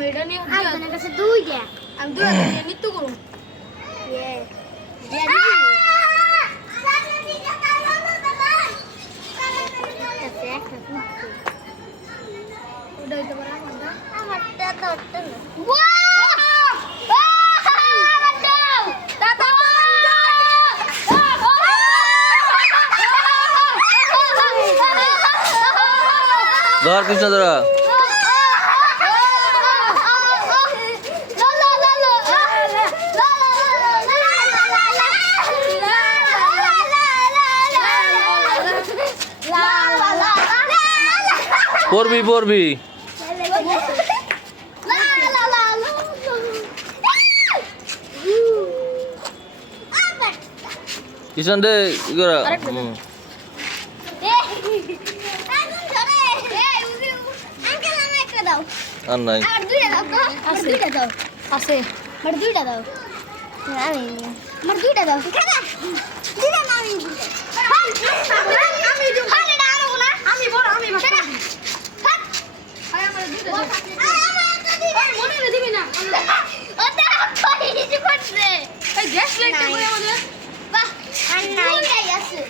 মেডা নিয়ে আপনার কাছে দুইটা আমি দুইটা নিয়ে নিত্য করব ইয়ে ওটা হইতে পারে আমারটা আমারটা ধরতে না ধর কৃষ্ণ ধরা পড়বি পড়বি কৃষ্ণ দে ইগরা আর নাই আছে আমার দুইটা দাও আমি আমার দুইটা দাও খানা দুইটা না আমি আমি দিব খালি না আরো না আমি বড় আমি বড় আরে আমার দুইটা মনে দিবি না ওটা কই কিছু করছে এই গ্যাস লাইটটা কই আমাদের বাহ আর নাই আছে